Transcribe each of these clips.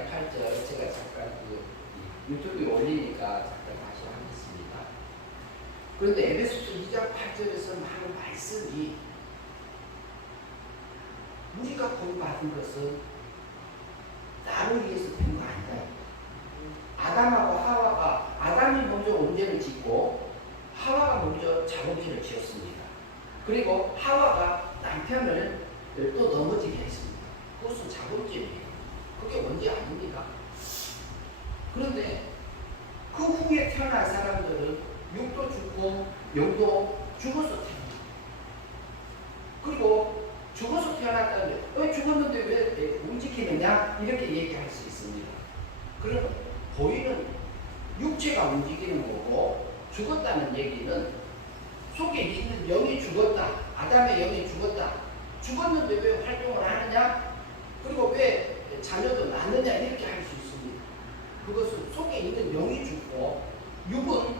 1장 8절 제가 잠깐 유튜브에 올리니까 잠깐 다시 하겠습니다. 그런데 에베소서 2장 8절에서 하는 말씀이 우리가 구원받은 것은 나를 위해서 된 거 아니다. 아담하고 하와가 아담이 먼저 온전을 짓고 하와가 먼저 자본질을 지었습니다. 그리고 하와가 남편을 또 넘어지게 했습니다. 그것은 자본질이에요. 그게 원죄 아닙니다. 그런데 그 후에 태어난 사람들은 육도 죽고 영도 죽어서 태어납니다. 그리고 죽어서 태어났다는데 왜 죽었는데 왜 움직이느냐 이렇게 얘기할 수 있습니다. 그러면 보이는 육체가 움직이는 거고 죽었다는 얘기는 속에 있는 영이 죽었다. 아담의 영이 죽었다. 죽었는데 왜 활동을 하느냐? 그리고 왜 자녀도 낳느냐 이렇게 할 수 있습니다. 그것은 속에 있는 영이 죽고 육은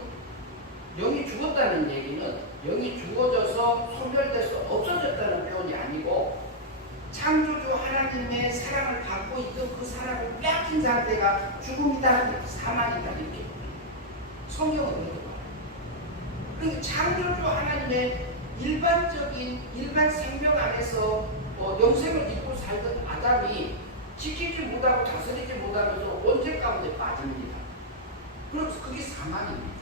영이 죽었다는 얘기는 영이 죽어져서 소멸돼서 없어졌다는 표현이 아니고 창조주 하나님의 사랑을 받고 있던 그 사랑을 빼앗긴 상태가 죽음이다, 사망이다 이렇게 성경은 그렇게 말해요. 그리고 창조주 하나님의 일반 생명 안에서 영생을 입고 살던 아담이 지키지 못하고 다스리지 못하면서 원죄 가운데 빠집니다. 그래서 그게 사망입니다.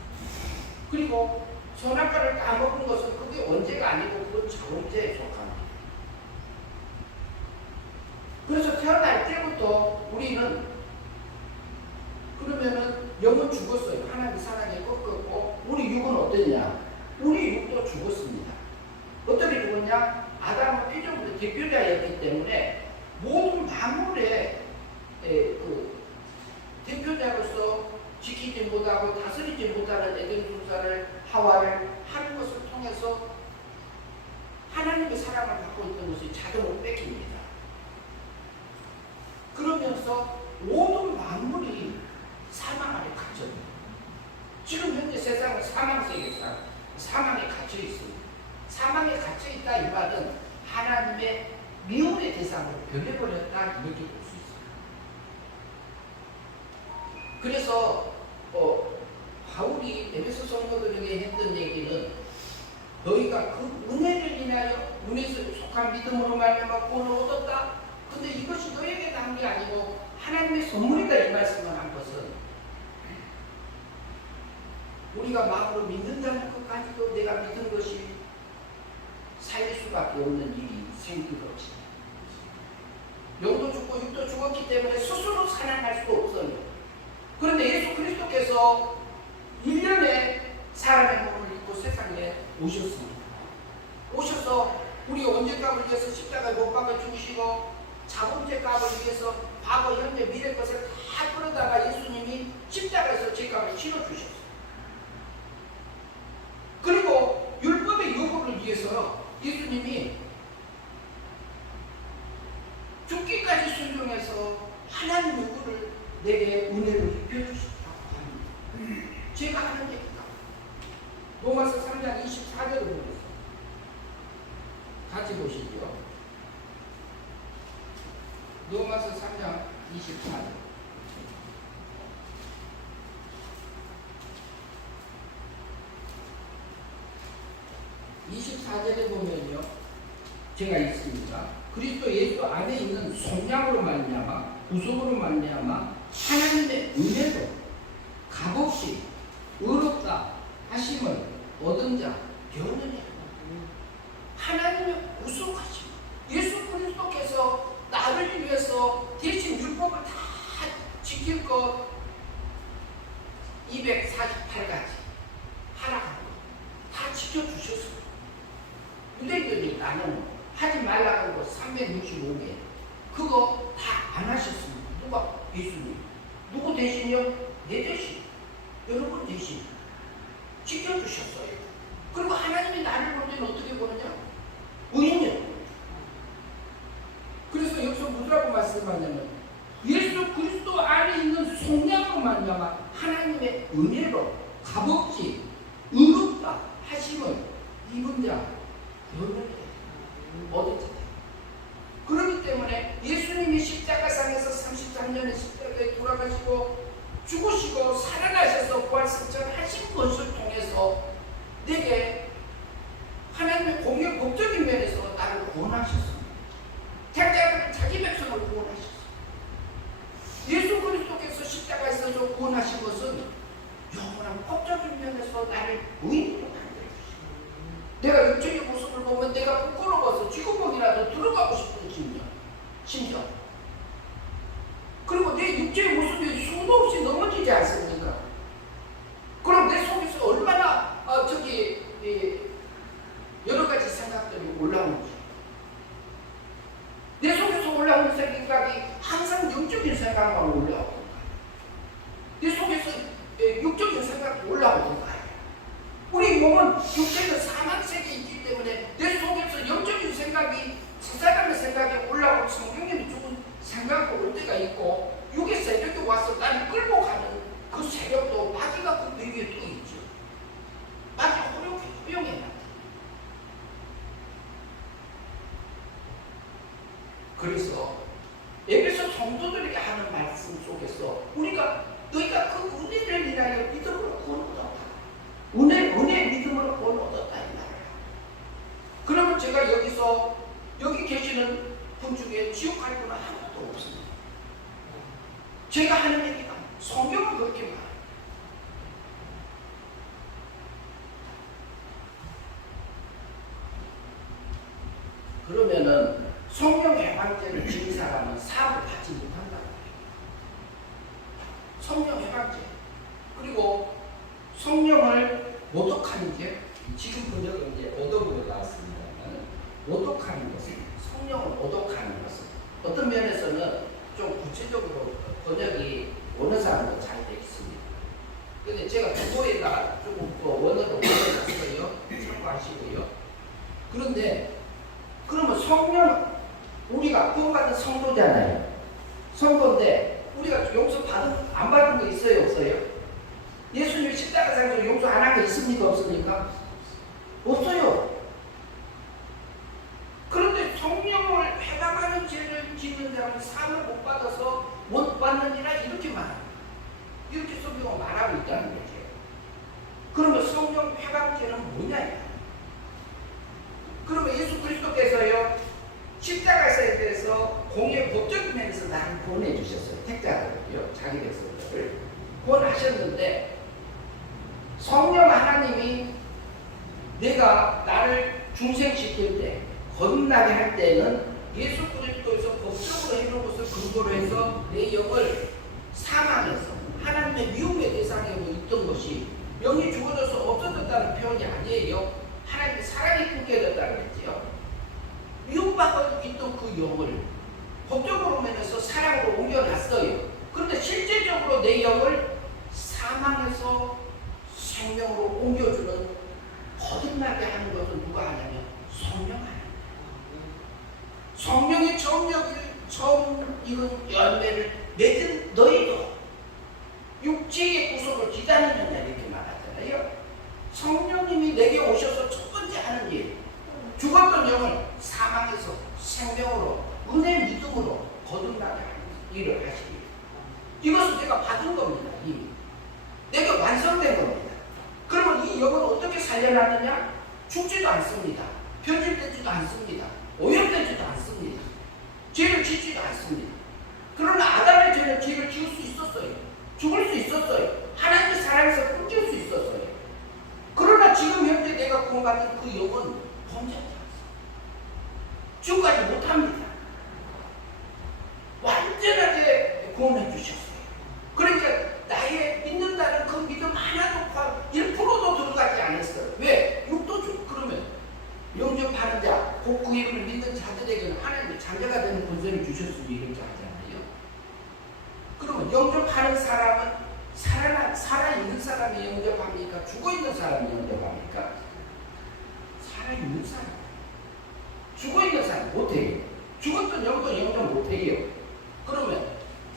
그리고 선악과를 까먹은 것은 그게 원죄가 아니고 그건 자원죄에 속합니다. 그래서 태어날 때부터 우리는 그러면은 영은 죽었어요. 하나님 사랑에 꺾었고 우리 육은 어땠냐? 우리 육도 죽었습니다. 어떻게 죽었냐? 아담은 피조물의 대표자였기 때문에 모든 만물의 그 대표자로서 지키지 못하고 다스리지 못하는 에덴 동산을 하와를 하는 것을 통해서 하나님의 사랑을 받고 있던 것이 자동으로 뺏깁니다. 그러면서 모든 만물이 사망 아래 갇혀요. 지금 현재 세상은 사망 속에서 사망에 갇혀 있습니다. 사망에 갇혀 있다 이 말은 하나님의 미움의 대상으로 변해버렸다 이렇게 볼 수 있어요. 그래서 바울이 에베소 성도들에게 했던 얘기는 너희가 그 은혜를 인하여 은혜에 속한 믿음으로 말미암아 구원을 얻었다. 근데 이것이 너에게 난 게 아니고 하나님의 선물이다 이 말씀을 한 것은 우리가 마음으로 믿는 자는 끝까지도 내가 믿은 것이 살릴 수밖에 없는 일이 생긴 것이다. 영도 죽고 육도 죽었기 때문에 스스로 살아날 수 없어요. 그런데 예수 그리스도께서 1년에 사람의 몸을 입고 세상에 오셨습니다. 오셔서 우리 원죄값을 위해서 십자가에 못 박아 죽으시고 자본죄값을 위해서 과거, 현재, 미래 것을 다 끌어다가 예수님이 십자가에서 죄값을 치러주셨어요. 그리고 율법의 요구를 위해서 예수님이 죽기까지 순종해서 하나님 요구를 내게 은혜를 입혀주셨다고 합니다. 제가 하는 얘기다. 로마서 3장 24절을 보겠습니다. 같이 보시죠. 로마서 3장 24절. 보면요, 제가 있습니다. 그리스도 예수 안에 있는 속량으로 말미암아 구속으로 말미암아 하나님의 은혜로 값없이 의롭다 하심을 얻은 자 되었느냐. 하나님의 구속하심. 예수 그리스도께서 나를 위해서 대신 율법을 다 지킬 것 248가지 하라고 다 지켜주셨어요. 유대인들이 나는 하지 말라는 거 365개 그거 다 안 하셨습니다. 누가? 예수님. 누구 대신이요? 내 대신. 여러분 대신 지켜주셨어요. 그리고 하나님이 나를 볼 때는 어떻게 보느냐? 의인이요. 그래서 여기서 뭐라고 말씀하냐면 예수 그리스도 안에 있는 속량으로 말미암아 하나님의 은혜로 값없이 의롭다 하심을 입은 자 너는 얻은 자. 그렇기 때문에 예수님이 십자가상에서 33년의 십자가 돌아가시고 죽으시고 살아나셔서 부활승천하신 것을 통해서 내게 하나님의 공의 법적인 면에서 나를 구원하셨습니다. 택자를 자기 백성을 구원하셨습니다. 예수 그리스도께서 십자가에 서서 구원하신 것은 영원한 법적인 면에서 나를 의인으로 만들어주십니다. 내가 육체의 모습을 보면 내가 부끄러워서 쥐구멍이라도 들어가고 싶은 심정. 그리고 내 육체의 모습이 수도 없이 넘어지지 않습니까? 그럼 내 속에서 얼마나 여러 가지 생각들이 올라오는지. 내 속에서 올라오는 생각이 항상 영적인 생각만 올라오던가, 내 속에서 육적인 생각이 올라오던가. 우리 몸은 육체는 사망세계에 있기 때문에 내 속에서 영적인 생각이, 세상의 생각이 올라오고 성경에는 죽은 생각이 올 때가 있고, 육의 세력이 와서 나를 끌고 가는 그 세력도 마귀가 그 위에 또 있죠. 마귀 허용해. 그래서 에베소 성도들에게 하는 말씀 속에서 우리가 너희가 그 은혜를 인하여 믿음으로 구원 얻었다. 은혜 믿음으로 구원 얻었다 이 말이야. 그러면 제가 여기 계시는 분 중에 지옥 갈 분은 아무도 없습니다. 제가 하는 얘기가 성경은 그렇게 말해요. 그러면은 성령 해방죄를 지은 사람은 사업을 받지 못한다고 해요. 성령 해방죄. 그리고 성령을 모독하는 게, 지금 번역은 이제 모독으로 나왔습니다만, 모독하는 것은, 성령을 모독하는 것은 어떤 면에서는 좀 구체적으로 번역이 어느 사람도 잘 되어 있습니다. 근데 제가 그거에다 조금 원어로 올려놨어요. 참고하시고요. 그런데 그러면 성령, 우리가 구원받은 성도잖아요. 성도인데 우리가 용서 안 받은 거 있어요, 없어요? 예수님 십자가상에서 용서 안 한 거 있습니까, 없습니까? 없어요. 그런데 성령을 해방하는 죄를 짓는 자는 상을 못 받아서 못 받느니라 이렇게 말합니다. 이렇게 성경은 말하고 있다는 거죠. 그러면 성령 해방죄는 뭐냐? 그러면 예수 그리스도께서요, 십자가에 대해서 공의 법적인 면에서 나를 구원해 주셨어요. 택자들을요, 자기 백성들을 구원하셨는데, 성령 하나님이 내가 나를 중생시킬 때, 거듭나게 할 때는 예수 그리스도에서 법적으로 해놓은 것을 근거로 해서 내 영을 사망해서 하나님의 미움의 대상에 있던 것이 영이 죽어져서 없어졌다는 표현이 아니에요. 하나님의 사랑이 끊겨졌다는 거지요. 미움받고 있던 그 영을 법적으로 면에서 사랑으로 옮겨놨어요. 그런데 실제적으로 내 영을 사망에서 생명으로 옮겨주는, 거듭나게 하는 것은 누가 하냐면 성령 하나님. 성령의 처음 익은 열매를 맺은 너희도 육체의 구속을 기다리느냐 이렇게 말하잖아요. 성령님이 내게 오셔서 첫 번째 하는 일, 죽었던 영을 사망에서 생명으로, 은혜 믿음으로 거듭나게 하는 일을 하시기. 이것은 내가 받은 겁니다. 이미 내가 완성된 겁니다. 그러면 이 영을 어떻게 살려놨느냐? 죽지도 않습니다. 변질되지도 않습니다. 오염되지도 않습니다. 죄를 짓지도 않습니다. 그러나 아담의 죄는 죄를 지을 수 있었어요. 죽을 수 있었어요. 하나님의 사랑에서 끊길 수 있었어요. 그러나 지금 현재 내가 구원받은 그 영은 범죄하지 않습니다. 지금까지 못합니다. 완전하게 구원해 주셨어요. 그러니까 나의 믿는다는 그 믿음 하나도 1%도 들어가지 않았어요. 왜? 육도 그러면 영접하는 자, 곧 그 이름을 믿는 자들에게는 하나님의 자녀가 되는 권세를 주셨으니 이렇게 하잖아요. 그러면 영접하는 사람은 살아있는 사람이 영접합니까? 죽어있는 사람이 영접합니까? 살아있는 사람. 죽어있는 사람 못해요. 죽었던 영도 영접 못해요. 그러면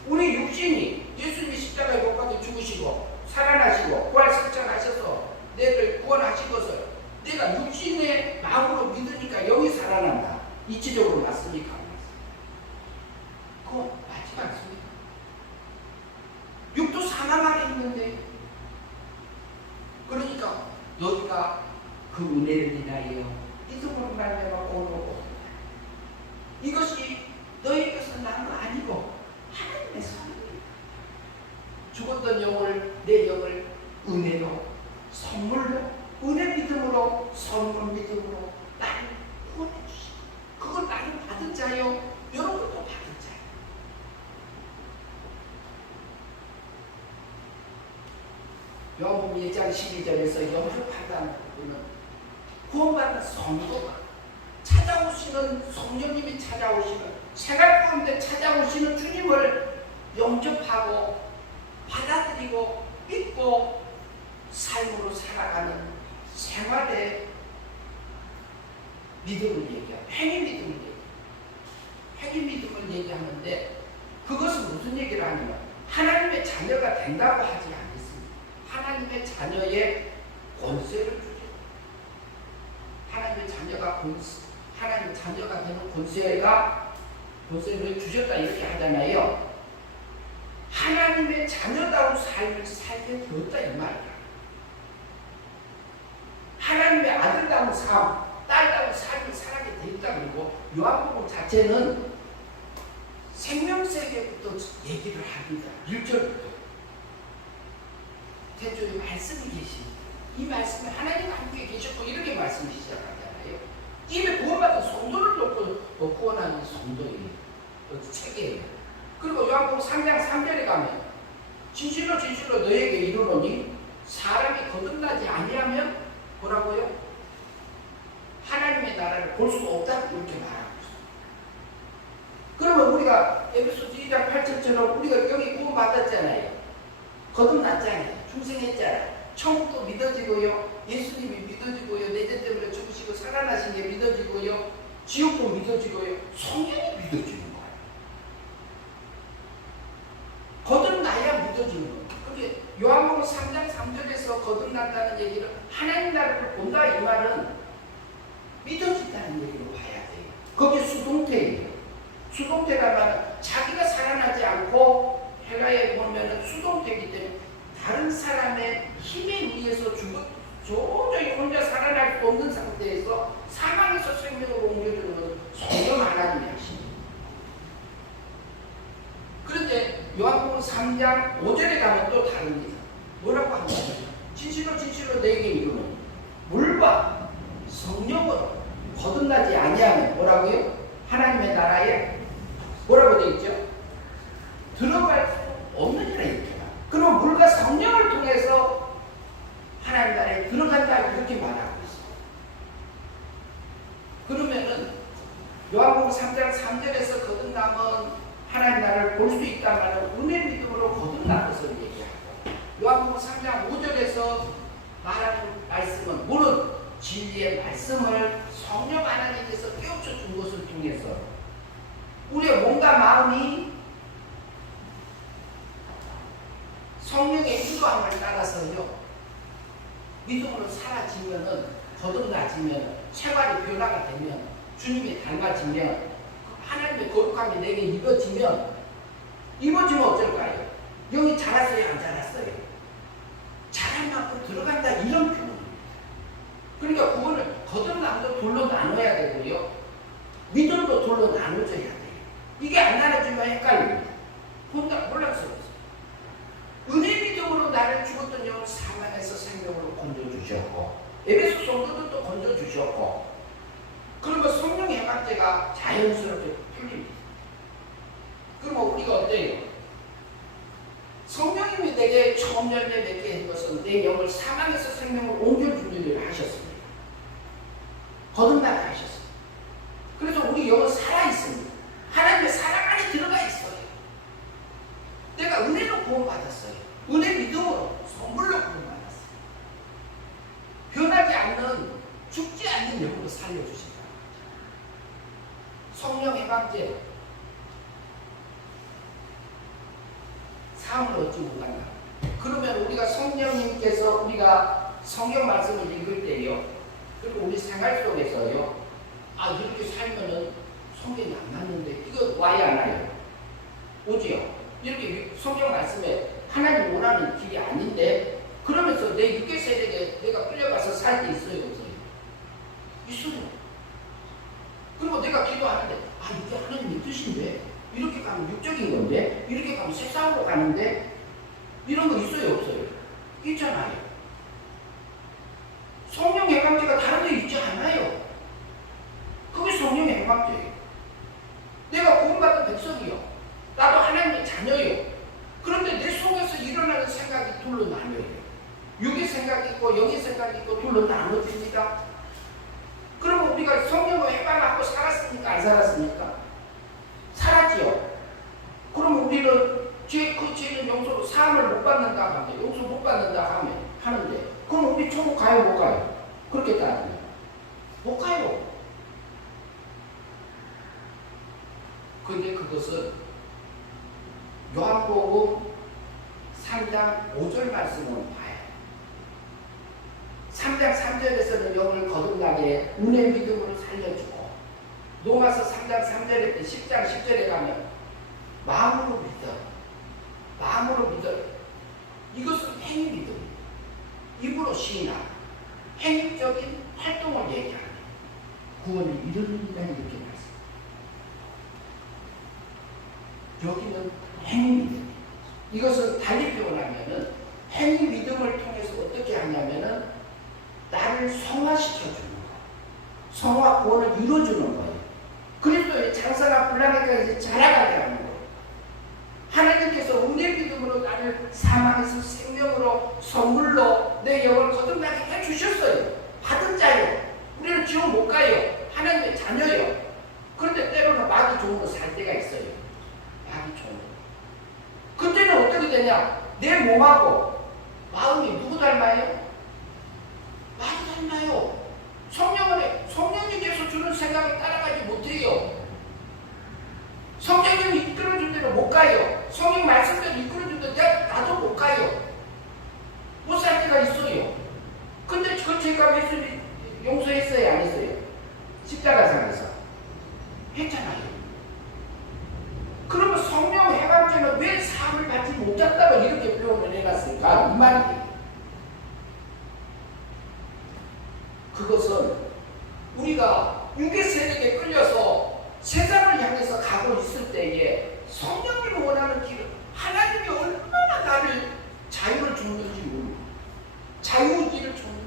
우리 육신이 예수님이 십자가에 못 박혀 죽으시고 살아나시고 부활승천하셔서 내를 구원하신 것을 내가 육신의 마음으로 믿으니까 영이 살아난다. 이치적으로 맞습니까? 안 맞습니까? 그거 맞지 않습니까? 그 은혜를 인하여 믿음으로 말미암아 오늘 얻었다. 이것이 너희에게서 난 거 아니고 하나님의 선물입니다. 죽었던 영을, 내 영을 은혜로, 선물로, 은혜 믿음으로, 선물 믿음으로 나를 구원해 주시고, 그걸 나를 받은 자요, 여러분도 받은 자요. 요한복음 1장 12절에서 영접하다는 부분은 구원받은 성도가 찾아오시는 성령님이 찾아오시는 생활 가운데 찾아오시는 주님을 영접하고 받아들이고 믿고 삶으로 살아가는 생활의 믿음을 얘기하고 행위 믿음을 얘기해요. 행위 믿음을 얘기하는데 그것은 무슨 얘기를 하냐면 하나님의 자녀가 된다고 하지 않습니다. 하나님의 자녀의 권세를 주죠. 하나님의 자녀가 되는 권세를 주셨다 이렇게 하잖아요. 하나님의 자녀다운 삶을 살게 되었다 이 말이야. 하나님의 아들다운 삶, 딸다운 삶을 살게 되었다. 그리고 요한복음 자체는 생명세계부터 얘기를 합니다. 1절부터 대조의 말씀이 계십니다. 이 말씀에 하나님과 함께 계셨고 이렇게 말씀을 시작하잖아요. 이미 구원받은 성도를 놓고 구원하는 성도의 체계예요. 그리고 요한복음 3장 3절에 가면 진실로 진실로 너에게 이르노니 사람이 거듭나지 아니하면 뭐라고요? 하나님의 나라를 볼 수 없다고 이렇게 말하고 있어요. 그러면 우리가 에베소서 2장 8절처럼 우리가 여기 구원받았잖아요. 거듭났잖아요. 중생했잖아요. 천국도 믿어지고요. 예수님이 믿어지고요. 내 죄 때문에 죽으시고 살아나신 게 믿어지고요. 지옥도 믿어지고요. 성령이 믿어지는 거예요. 거듭나야 믿어지는 거예요. 그게 요한복음 3장 3절에서 거듭난다는 얘기를 하나님 나라를 본다 이 말은 믿어진다는 얘기로 봐야 돼요. 거기에 수동태예요. 수동태가 말은 자기가 살아나지 않고 해가에 보면은 수동태이기 때문에 다른 사람의 힘에 의해서 도저히 혼자 살아날 수 없는 상태에서 사망에서 생명으로 옮겨주는 것은 성령 하나님의 하십니다. 그런데 요한복음 3장 5절에 가면 또 다릅니다. 뭐라고 하냐면 진실로 진실로 내게 이르노니 물과 성령으로 거듭나지 아니하면 뭐라고요? 하나님의 나라에 뭐라고 되어 있죠? 들어갈 수 없느니라 이렇게 말. 그럼 물과 성령을 통해서 하나님 나라에 들어간다 이렇게 말하고 있어요. 그러면은 요한복음 3장 3절에서 거듭남은 하나님 나라를 볼 수 있다는 은혜 믿음으로 거듭난 것을 얘기하고 요한복음 3장 5절에서 말하는 말씀은 물은 진리의 말씀을 성령 하나님께서 깨우쳐 준 것을 통해서 우리의 몸과 마음이 성령의 인도함을 따라서요 믿음으로 사라지면은 거듭나지면 생활이 변화가 되면 주님이 닮아지면 하나님의 거룩함이 내게 입어지면 어쩔까요? 영이 자랐어요 안 자랐어요? 자란 만큼 들어간다 이런 표현입니다. 그러니까 구원을 거듭남도 둘로 나눠야 되고요 믿음도 둘로 나눠져야 돼요. 이게 안 나눠지면 헷갈립니다. 혼란스러워요. 은혜 믿음으로 나를 죽었던 영을 사망에서 생명으로 건져주셨고 에베소 성도들도 건져주셨고 그러면 성령의 해방제가 자연스럽게 풀립니다. 그러면 우리가 어때요? 성령님이 내게 처음 열매 맺게 한 것은 내 영을 사망에서 생명으로 옮겨주는 일을 하셨습니다. 거듭나게 하셨습니다. 그래서 우리 영은 살아있습니다. 하나님의 사랑 안에 들어가 있어요. 내가 은혜로 구원받았어요. 은혜 믿음으로 선물로 구원받았어요. 변하지 않는 죽지 않는 영으로 살려주신다. 성령 해방제 사함을 얻지 못한다. 그러면 우리가 성령님께서 우리가 성경 말씀을 읽을 때요 그리고 우리 생활 속에서요 이렇게 살면은 성경이 안 맞는데 이거 와야 하나요? 오지요? 이렇게 성경 말씀에 하나님 원하는 길이 아닌데 그러면서 내 육계 세력에 내가 끌려가서 살 때 있어요 없어요? 있어요. 그리고 내가 기도하는데 이게 하나님의 뜻인데 이렇게 가면 육적인 건데 이렇게 가면 세상으로 가는데 이런 거 있어요 없어요? 있잖아요. 성령 해방제가 다른 데 있지 않아요. 그게 성령의 해방제예요. 내가 구원받은 백성이요. 나도 하나님의 자녀요. 그런데 내 속에서 일어나는 생각이 둘로 나뉘어요. 육의 생각이 있고 영의 생각이 있고 둘로 나눠집니다. 그러면 우리가 성령을 해방하고 살았습니까? 안 살았습니까? 살았지요. 그러면 우리는 그 죄는 용서로 사함을 못 받는다 하는데 용서 못 받는다 하는데 그럼 우리 천국 가요 못 가요? 그렇게 따지면 못 가요. 근데 그것은 요한복음 3장 5절 말씀을 봐요. 3장 3절에서는 영을 거듭나게 은혜 믿음으로 살려주고 로마서 3장 3절에 10장 10절에 가면 마음으로 믿어. 마음으로 믿어. 이것은 행위 믿음. 입으로 시인하고 행위적인 활동을 얘기하는 구원을 이루는다 이렇게 말씀. 여기는 행위 믿음. 이것은 달리 표현하면은 행위 믿음을 통해서 어떻게 하냐면은 나를 성화시켜주는 거예요. 성화 구원을 이루어주는 거예요. 그리스도의 장사나 분량에까지 자라가게 하는 거예요. 하나님께서 은혜 믿음으로 나를 사망에서 생명으로 선물로 내 영을 거듭나게 해주셨어요. 받은 자요. 우리는 지옥 못 가요. 하나님의 자녀요. 그런데 때로는 마귀 좋은 거 살 때가 있어요. 마귀 좋은 거. 그때는 어떻게 되냐? 내 몸하고 마음이 누구 닮아요? 마귀 닮아요. 성령님께서 주는 생각을 따라가지 못해요. 성령님이 이끌어준 대로 못 가요. 성령 말씀대로 이끌어준 대로 나도 못 가요. 못 살 때가 있어요. 근데 그 죄가 예수님이 용서했어요? 안 했어요? 십자가상에서 했잖아요. 그러면 성령 해방죄는 왜 사함을 받지 못했다고 이렇게 표현을 해놨을까? 이 말이에요. 그것은 우리가 육의 세력에 끌려서 세상을 향해서 가고 있을 때에 성령님이 원하는 길을 하나님이 얼마나 나를 자유를 줬는지 모르고 자유의지를 줬는지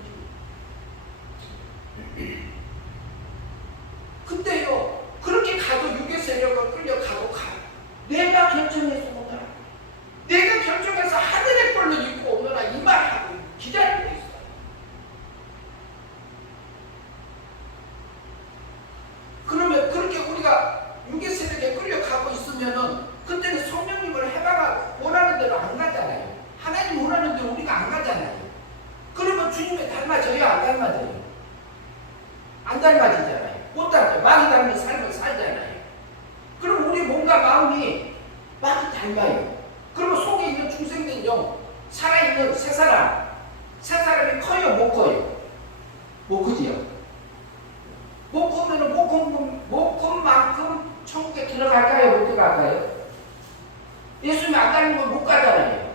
근데요 그렇게 가도 육의 세력을 끌려가고 가요. 내가 결정해서 오너라. 내가 결정해서 하늘의 꼴로 입고 오너라 이 말하고 기다리고 있어요. 그러면 그렇게 우리가 육의 세력에 끌려가고 있으면은 그때는 성령님을 해방하고 원하는 대로 안 가잖아요. 하나님 원하는 대로 우리가 안 가잖아요. 그러면 주님에 닮아져요? 안 닮아져요? 안 닮아지잖아요. 못 닮아요. 마귀 닮은 삶을 살잖아요. 그럼 우리 몸과 마음이 마귀 닮아요. 그러면 속에 있는 중생된 영, 살아있는 새 사람이 커요? 못 커요? 못 크지요? 못 크면은 못 큰 만큼 천국에 들어갈까요? 못 들어갈까요? 예수님이 안 가는 건 못 가잖아요.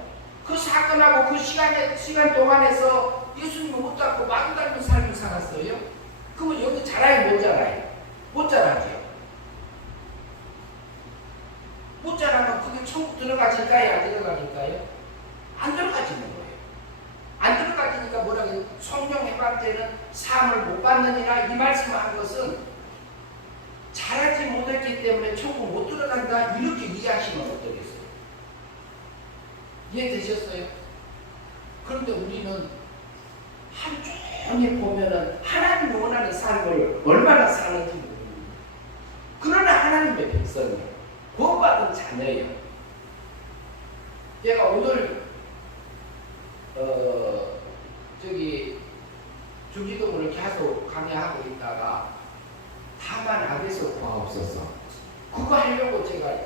그 사건하고 그 시간 동안에서 예수님은 못 잡고 마귀 닮은 삶을 살았어요. 그러면 여기 자라요? 못 자라요? 못 자라죠. 못 자라면 그게 천국 들어가질까요? 안 들어가질까요? 안 들어가지는 거예요. 안 들어가지니까 뭐라고 성령 해방죄는 사함을 못 받느니라 이 말씀을 한 것은 잘하지 못했기 때문에 천국 못 들어간다 이렇게 이해하시면 어떠겠어요? 이해되셨어요? 그런데 우리는 하루 종일 보면은 하나님이 원하는 삶을 얼마나 사는지 모릅니다. 그러나 하나님의 백성이에요. 구원받은 자녀예요. 제가 오늘 주기도문을 계속 강의하고 있다가 다만 악에서 구하옵소서 그거 하려고 제가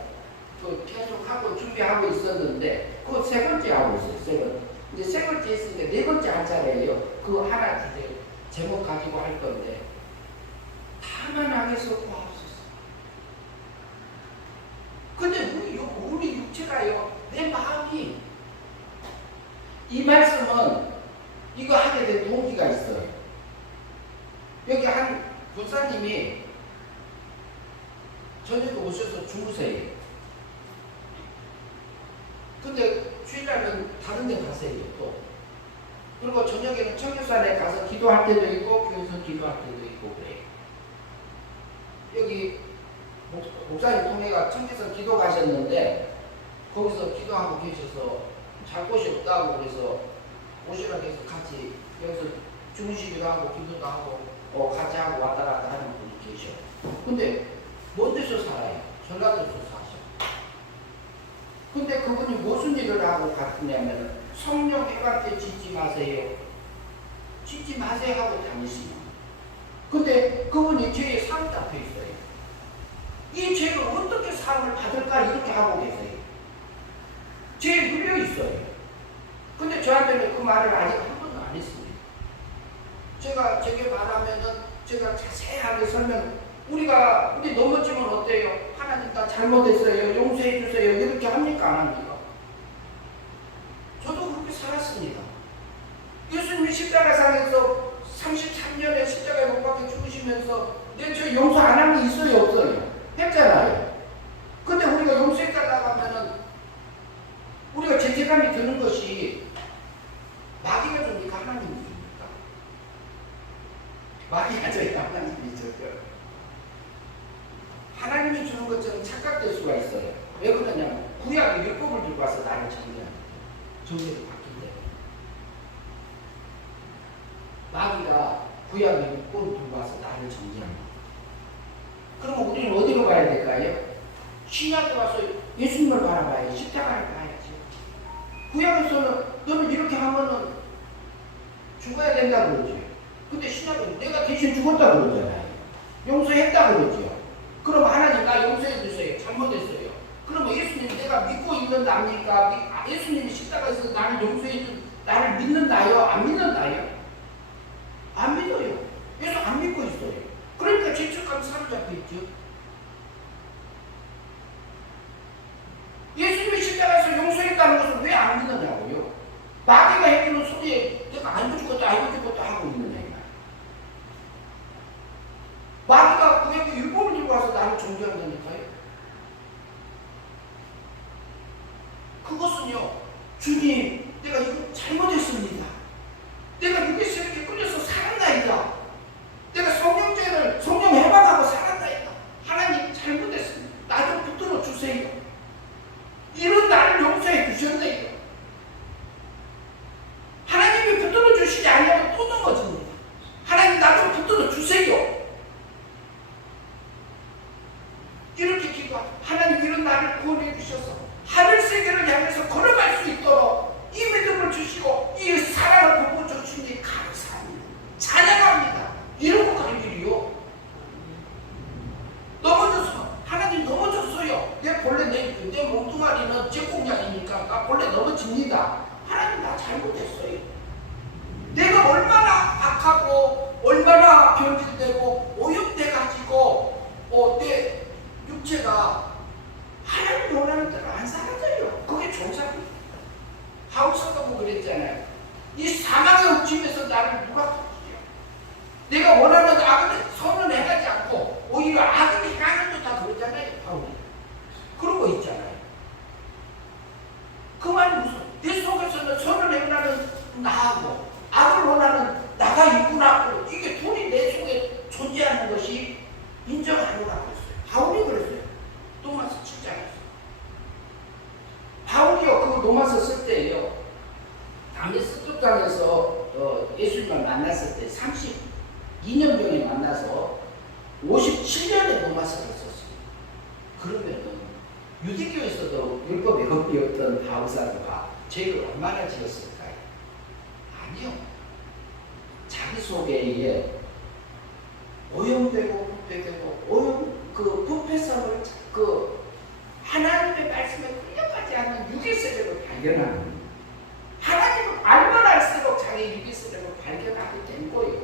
계속 하고 준비하고 있었는데 그거 세 번째 하고 있어요. 세 번째. 이제 세 번째 했으니까 네 번째 한 차례예요. 그거 하나 주세요. 제목 가지고 할 건데 다만 악에서 구하옵소서. 근데 우리 육체가요, 내 마음이 이 말씀은 이거 하게 된 동기가 있어요. 여기 한 권사님이 저녁에 오셔서 주무세요. 근데 주일날은 다른 데 가세요 또. 그리고 저녁에는 청교산에 가서 기도할 때도 있고 교회에서 기도할 때도 있고 그래요. 여기 목사님 통해가 청교산 기도 가셨는데 거기서 기도하고 계셔서 잘 곳이 없다고 그래서 오시라고 해서 같이 여기서 주무시기도 하고 기도도 하고 같이 하고 왔다 갔다 하는 분이 계셔. 근데 먼 데서 살아요. 전라도에서 사셔. 근데 그분이 무슨 일을 하고 갔냐면 성령 해갈 때 짓지 마세요. 짓지 마세요 하고 다니시면. 근데 그분이 죄에 상을 잡혀 있어요. 이 죄를 어떻게 상을 받을까 이렇게 하고 계세요. 죄에 눌려 있어요. 근데 저한테는 그 말을 아직 한 번도 안 했습니다. 제가 저게 말하면은 제가 자세하게 우리 넘어지면 어때요? 하나님 나 잘못했어요. 용서해 주세요. 이렇게 합니까? 안 합니까? 저도 그렇게 살았습니다. 예수님이 십자가상에서 33년에 십자가에 못 박혀 죽으시면서 저 용서 안 한 게 있어요? 없어요? 했잖아요. 근데 우리가 용서해달라고 하면은 우리가 죄책감이 드는 것이 마귀가 줍니까? 하나님이 줍니까? 마귀가 줘요? 하나님이 줘요? 하나님이 주는 것처럼 착각될 수가 있어요. 왜 그러냐면 구약의 율법을 들고 와서 나를 정리합니다. 정리를 바뀐대. 마귀가 구약의 율법을 들고 와서 나를 정리합니다. 그러면 우리는 어디로 가야 될까요? 신약에 와서 예수님을 바라봐야지. 십자가를 봐야지. 구약에서는 너는 이렇게 하면은 죽어야 된다 그러죠. 근데 신약은 내가 대신 죽었다 그러잖아요. 용서했다 그러죠. 그럼 하나님 나 용서해 주세요. 잘못했어요. 그러면 예수님 내가 믿고 있는 나입니까? 예수님이 십자가에서 나를 용서해 준 나를 믿는다요? 안 믿는다요? 안 믿어요. 예수 안 믿고 있어요. 그러니까 죄책감 사로잡혀 있죠. 예수님이 십자가에서 용서했다는 것을 왜 안 믿느냐고요? 마귀가 해주는 소리에 내가 알고 죽었다 알고 죽었다 하고 있느냐 이 말. 마귀가 구약의 율법을 들고 와서 나를 종교한다니까요. 그것은요, 주님 내가 이거 잘못했습니다. 내가 육에서 이렇게 끌려서 살았나이다. 내가 성령죄를 성령 해방하고 살았나이다. 하나님 잘못했습니다. 나 좀 붙들어 주세요. 이런 나를 용서해 주셨네요. 하나님이 붙들어 주시지 않으면 또 넘어집니다. 하나님 나 좀 붙들어 주세요. 이렇게 기도하고 하나님 이런 나를 구원해 주셔서 하늘 세계를 향해서 걸어갈 수 있도록 이 믿음을 주시고 이 사랑을 부어주시니 감사합니다. 찬양합니다. 이러고 갈 길이요. 넘어졌어. 하나님 넘어졌어요. 내 본래 내 몸뚱아리는 제 공양이니까 나 본래 넘어집니다. 하나님 나 잘못했어요. 내가 얼마나 악하고 얼마나 변질되고 오염돼가지고 내 육체가 하나님 원하는 대로 안 살아져요. 그게 종살입니다. 하우스가 뭐 그랬잖아요. 이 사망의 옥짐에서 나를 누가 구지요? 내가 원하는 악을 선을 행하지 않고 오히려 악을 행하는 것 다 그러잖아요. 바울이. 그런 거 있잖아요. 그 말이 무슨? 내 속에서는 선을 행하는 나하고 악을 원하는 나가 있구나. 이게 둘이 내 속에 존재하는 것이 인정하노라 그랬어요. 바울이 그랬어요. 로마서 7장에서. 바울이요, 그 로마서 쓸 때요, 다메스크장에서 예수님을 만났을 때 32년 전에 만나서 57년에 로마서를 썼어요. 그러면은 유대교에서도 율법에 없던 바울사도가 죄를 얼마나 지었을까요? 아니요. 자기 속에 오염되고 부패되고 부패성을 하나님의 말씀에 끌려가지 않는 육의 세력을 발견하는 하나님을 알면 알수록 자기 육의 세력을 발견하게 된 거예요.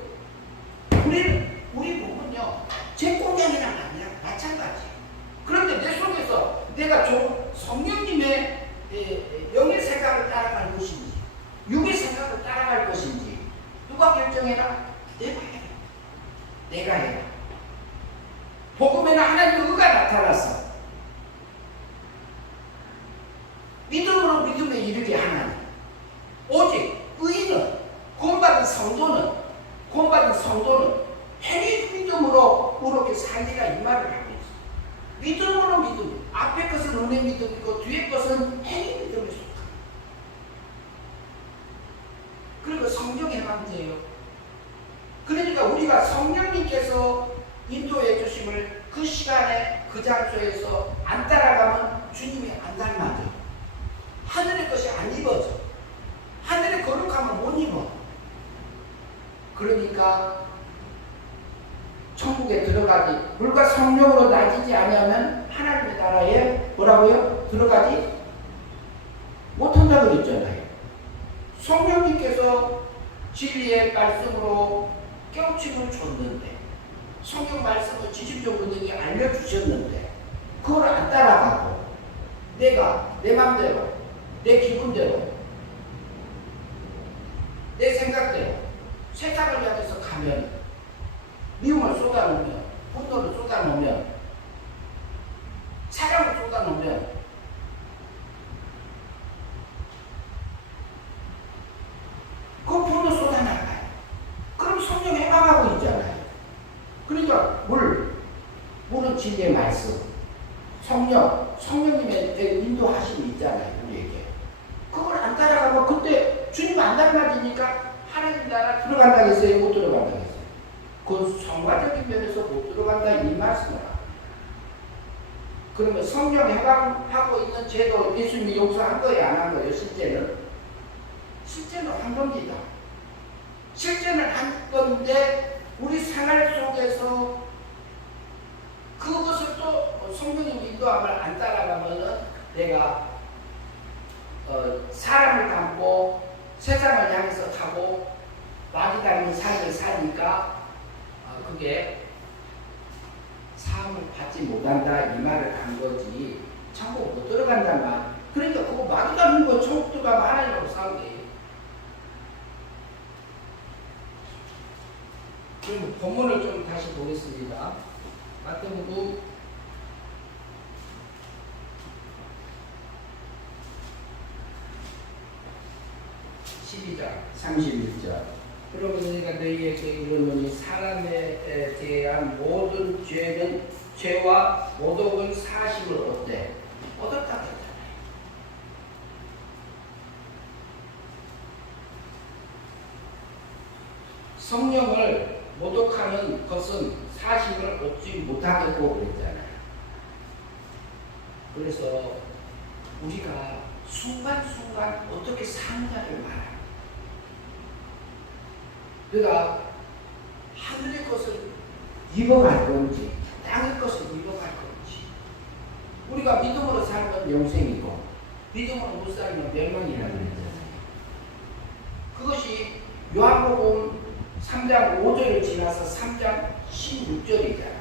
우리 몸은요 제 공양이랑 마찬가지. 그런데 내 속에서 내가 성령님의 영의 생각을 따라갈 것인지 육의 생각을 따라갈 것인지 누가 결정해라? 내가 해라. 내가 해라. 복음에는 하나님의 의가 나타났어. 믿음으로 믿음에 이르게 하나님. 오직 의인은, 구원받은 성도는 행위 믿음으로 그렇게 살리라 이 말을 하고 있어. 믿음으로 믿음. 앞에 것은 은혜 믿음이고 뒤에 것은 행위 믿음에 속합니다. 그리고 성령 해방제예요. 그러니까 우리가 성령님께서 인도해 주심을 그 시간에 그 장소에서 안 따라가면 주님이 안 닮아져. 하늘의 것이 안 입어져. 하늘의 거룩함은 못 입어. 그러니까 천국에 들어가지, 물과 성령으로 나지지 아니하면 하나님의 나라에 뭐라고요? 들어가지 못한다 그랬잖아요. 성령님께서 진리의 말씀으로 깨우침을 줬는데, 성경 말씀을 지식적으로 알려주셨는데 그걸 안 따라가고 내가 내 맘대로, 내 기분대로, 내 생각대로 세상을 향해서 가면, 미움을 쏟아놓으면, 분노를 쏟아놓으면, 사랑을 쏟아놓으면 그 분노 쏟아나가요. 그럼 성령 해방하고 있잖아요. 그러니까 물은 진리의 말씀, 성령님의 인도하심이 있잖아요. 우리에게 그걸 안 따라가고 그때 주님 안 닮아지니까 하나님 나라 들어간다 했어요? 못 들어간다 했어요? 그 성과적인 면에서 못 들어간다 이 말씀을 합니다. 그러면 성령 해방하고 있는 제도 예수님이 용서한 거예요? 안 한 거예요? 실제는 한 겁니다. 실제는 한 건데 우리 생활 속에서 그것을 또 성령님 인도함을 안 따라가면은 내가 사람을 닮고 세상을 향해서 가고 마귀 닮은 삶을 사니까 그게 사함을 받지 못한다 이 말을 한 거지 천국 못 들어간단 말. 그러니까 그거 마귀 닮은 거 천국 들어가면 하나님하고 싸우게. 그럼 본문을 좀 다시 보겠습니다. 마태복음 12장 31절. 그러면 내가 너희에게 이르노니 사람에 대한 모든 죄와 모독은 사심을 얻되 얻었다 했잖아요. 성령을 모독하는 것은 사심을 얻지 못하겠고 그랬잖아요. 그래서 우리가 순간순간 어떻게 사는가를 말합니다. 그러니까 하늘의 것을 입어갈 건지 땅의 것을 입어갈 건지, 우리가 믿음으로 살면 영생이고 믿음으로 못 살면 멸망이라고 그랬잖아요. 그것이 요한복음 3장 5절을 지나서 3장 16절이잖아요.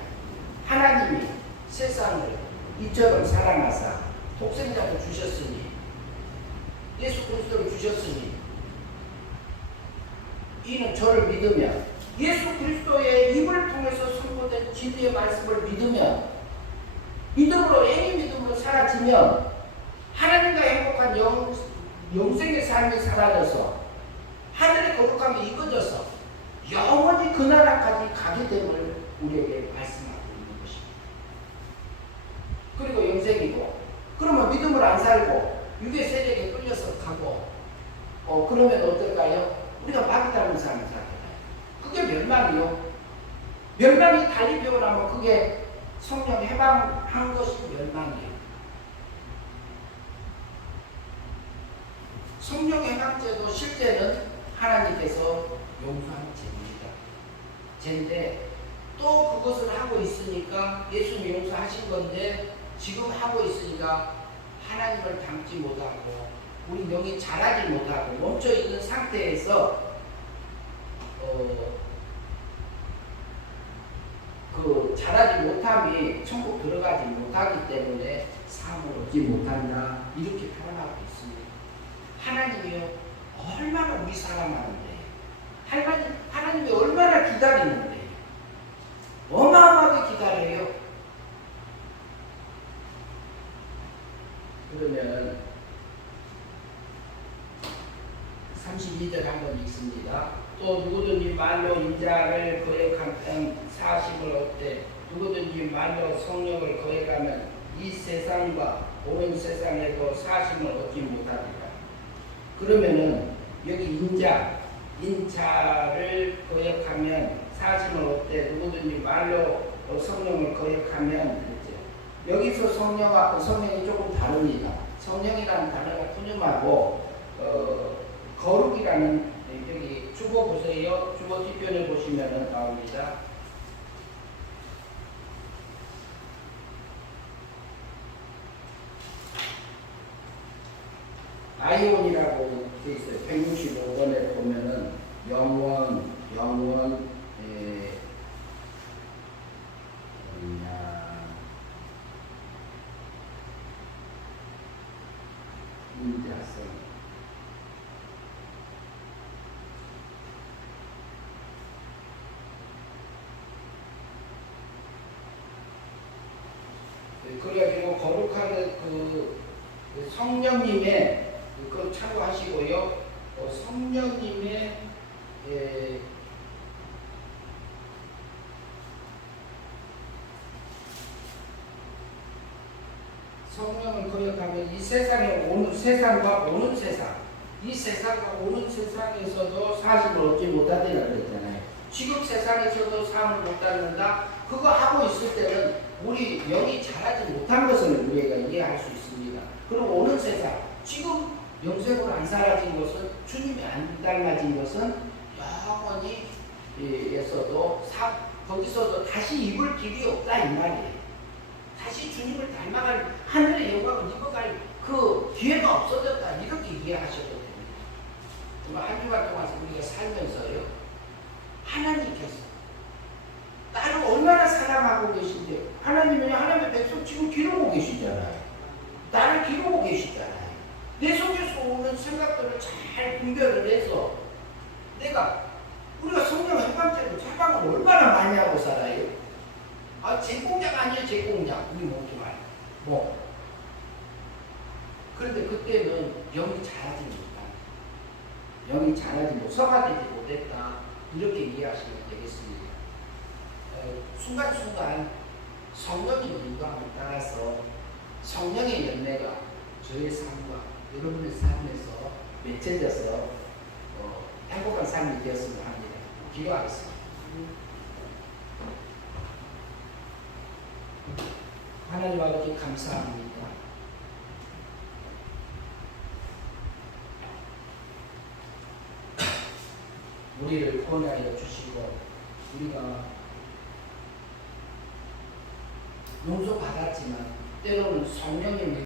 하나님이 세상을 이처럼 사랑하사 독생자를 주셨으니, 예수 그리스도를 주셨으니 이는 저를 믿으면, 예수 그리스도의 입을 통해서 선포된 진리의 말씀을 믿으면, 믿음으로 행위 믿음으로 사라지면 하나님과 행복한 영생의 삶이 사라져서 하늘의 거룩함이 이어져서 영원히 그 나라까지 가게 됨을 우리에게 말씀하고 있는 것입니다. 그리고 영생이고, 그러면 믿음을 안 살고 육의 세력에 끌려서 가고 그러면 어떨까요? 우리가 마귀 닮은 삶을 살잖아요. 그게 멸망이요. 멸망이 달리 표현하면 그게 성령 해방한 것이 멸망이에요. 성령 해방제도 실제는 하나님께서 용서하는 제인데 또 그것을 하고 있으니까 예수님 용서하신 건데 지금 하고 있으니까 하나님을 닮지 못하고 우리 영이 자라지 못하고 멈춰 있는 상태에서 그 자라지 못함이 천국 들어가지 못하기 때문에 사함을 얻지 못한다 이렇게 표현하고 있습니다. 하나님이요 얼마나 우리 사랑하는데, 하나님이 얼마나 기다리는데, 어마어마하게 기다려요. 또 누구든지 말로 인자를 거역하면 사심을 얻되 누구든지 말로 성령을 거역하면 이 세상과 오는 세상에도 사심을 얻지 못하리라. 그러면은 여기 인자를 거역하면 사심을 얻되 누구든지 말로 성령을 거역하면 그랬죠. 여기서 성령하고 성령이 조금 다릅니다. 성령이라는 단어가 푸념하고 거룩이라는 여기 주보 보세요. 주보 뒷편에 보시면은 나옵니다. 아이온이라고 되어 있어요. 165번에 보면은 영원 인자성 그래가지고 거룩하게 그 성령님의 그걸 참고하시고요. 성령님의 성령을 거역하면 이 세상에 오는 세상과 오는 세상, 이 세상과 오는 세상에서도 사심을 얻지 못하리라 그랬잖아요. 지금 세상에서도 사함을 못 갖는다. 그거 하고 있을 때는 우리 영이 자라지 못한 것을 우리가 이해할 수 있습니다. 그럼 오는 세상, 지금 영생으로 안 사라진 것은, 주님이 안 닮아진 것은 영원히 에서도 거기서도 다시 입을 길이 없다 이 말이에요. 다시 주님을 닮아갈 하늘의 영광을 입어갈 그 기회가 없어졌다 이렇게 이해하셔도 됩니다. 정말 한 주간 동안 우리가 살면서요, 하나님께서 나를 얼마나 사랑하고 계신데, 하나님은 하나님의 백성 지금 기르고 계시잖아요. 나를 기르고 계시잖아요. 내 속에서 오는 생각들을 잘 분별을 해서 우리가 성령 해방죄로 사방을 얼마나 많이 하고 살아요? 제공약 아니에요, 제공약. 우리 모두 말. 그런데 그때는 영이 자라지 못한다. 영이 자라지 서가되지 못했다. 이렇게 이해하시면 되겠습니다. 순간순간 성령의 인도함을 따라서 성령의 열매가 저의 삶과 여러분의 삶에서 맺혀져서 행복한 삶이 되었으면 합니다. 기도하겠습니다. 하나님 아버지 감사합니다. 우리를 구원하여 주시고 우리가 용서받았지만 때로는 성령의